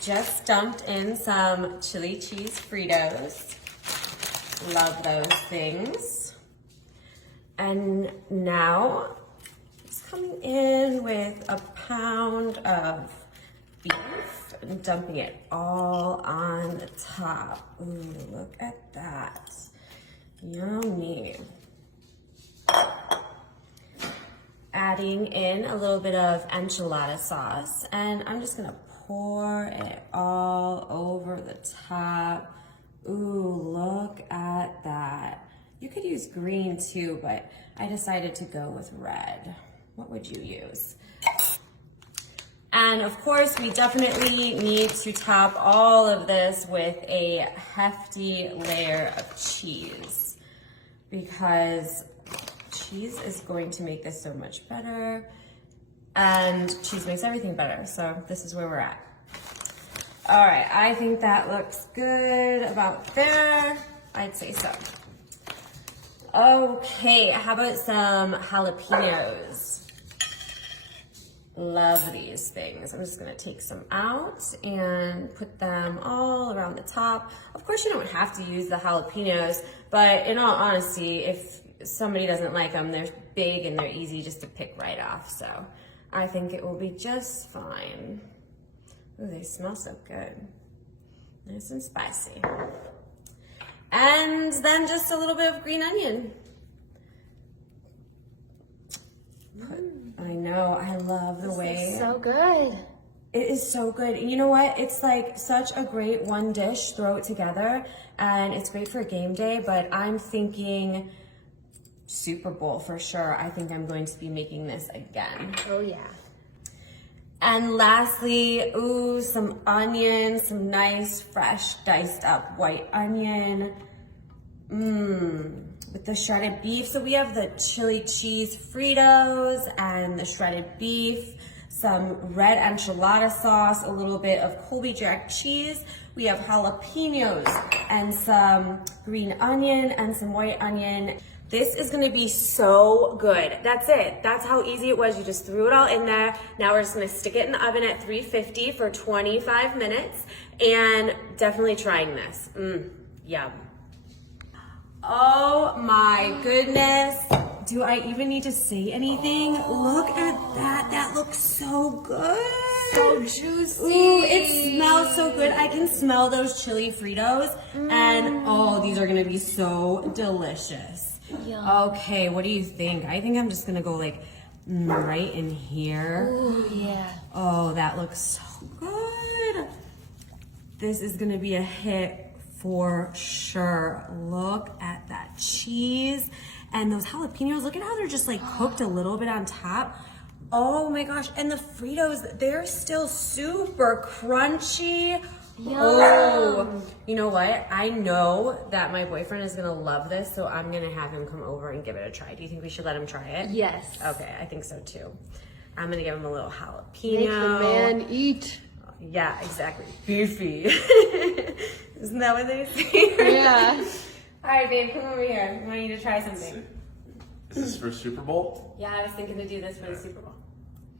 just dumped in some chili cheese Fritos. Love those things. And now it's coming in with a pound of beef and dumping it all on the top. Ooh, look at that. Yummy. Adding in a little bit of enchilada sauce, and I'm just gonna pour it all over the top. Ooh, look at that. You could use green too, but I decided to go with red. What would you use? And of course, we definitely need to top all of this with a hefty layer of cheese, because cheese is going to make this so much better, and cheese makes everything better. So this is where we're at. All right, I think that looks good about there. I'd say so. Okay, how about some jalapenos? Love these things. I'm just gonna take some out and put them all around the top. Of course, you don't have to use the jalapenos, but in all honesty, if somebody doesn't like them, they're big and they're easy just to pick right off. So I think it will be just fine. Ooh, they smell so good. Nice and spicy. And then just a little bit of green onion. I know, I love the way. This is so good. It is so good. And you know what? It's like such a great one dish, throw it together, and it's great for game day, but I'm thinking Super Bowl for sure. I think I'm going to be making this again. Oh yeah. And lastly, ooh, some onion, some nice fresh diced up white onion. With the shredded beef. So we have the chili cheese Fritos and the shredded beef, some red enchilada sauce, a little bit of Colby Jack cheese. We have jalapenos and some green onion and some white onion. This is gonna be so good. That's it. That's how easy it was. You just threw it all in there. Now we're just gonna stick it in the oven at 350 for 25 minutes, and definitely trying this. Yum. Oh my goodness. Do I even need to say anything? Look at that. That looks so good. So juicy. Ooh, it smells so good. I can smell those chili Fritos, and oh, these are gonna be so delicious. Yum. Okay, what do you think? I think I'm just gonna go like right in here. Ooh, yeah. Oh, that looks so good. This is gonna be a hit for sure. Look at that cheese and those jalapenos. Look at how they're just like cooked a little bit on top. Oh my gosh, and the Fritos, they're still super crunchy. Yum. Oh, you know what? I know that my boyfriend is gonna love this, so I'm gonna have him come over and give it a try. Do you think we should let him try it? Yes. Okay, I think so too. I'm gonna give him a little jalapeno. Make the man eat. Yeah, exactly. Beefy. Isn't that what they say? Yeah. All right, babe, come over here. I want you to try something. Is this for Super Bowl? Yeah, I was thinking to do this for the Super Bowl.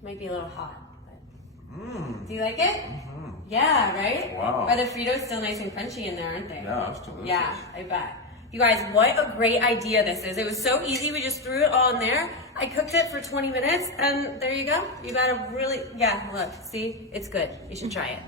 Might be a little hot. But... Do you like it? Yeah, right? Wow. Are the Fritos still nice and crunchy in there, aren't they? Yeah, that's delicious. Yeah, I bet. You guys, what a great idea this is. It was so easy. We just threw it all in there. I cooked it for 20 minutes, and there you go. You got a really, yeah, look, see? It's good. You should try it.